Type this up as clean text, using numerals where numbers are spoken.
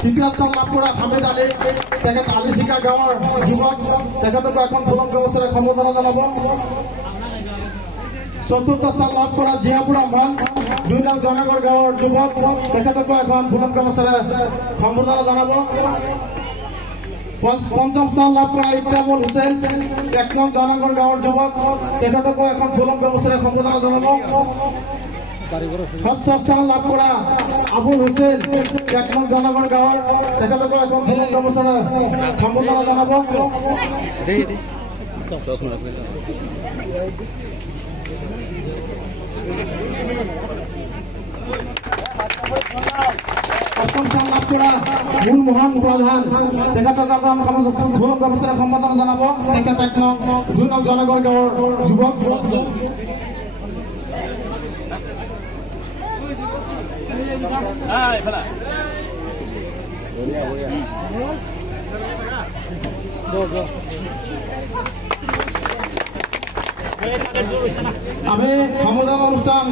তৃতীয় স্থান লাভ কৰা হামিদ আলী তেখেত আলিচিকা গাঁৱৰ যুৱক তেখেতকো এখন ফুলক গছেৰে সম্বৰ্ধনা জনাব। চতুৰ্থ স্থান লাভ কৰা জিয়াপুৰা মান 2 নং জয়নগৰ গাঁৱৰ যুৱক তেখেতকো এখন ফুলক গছেৰে সম্বৰ্ধনা জনাব। পঞ্চম স্থান লাভ কৰা ইকৰামুল হুছেইন 1 নং জয়নগৰ গাঁৱৰ যুৱক তেখেতকো এখন ফুলক গছেৰে সম্বৰ্ধনা জনাব। ষষ্ঠ স্থান লাভ কৰা আবুল হুছেইন 1 নং জয়নগৰ গাঁৱৰ তেখেতকো এখন ফুলক গছেৰে সম্বৰ্ধনা জনাব। অষ্টম স্থান লাভ কৰা গুলমোহন প্ৰধান তেখেতক ফুলক গছেৰে সম্বৰ্ধনা জনাব। তেখেত 2 নং জয়নগৰ গাঁৱৰ যুৱক। আমি সম্বৰ্ধনা অনুষ্ঠান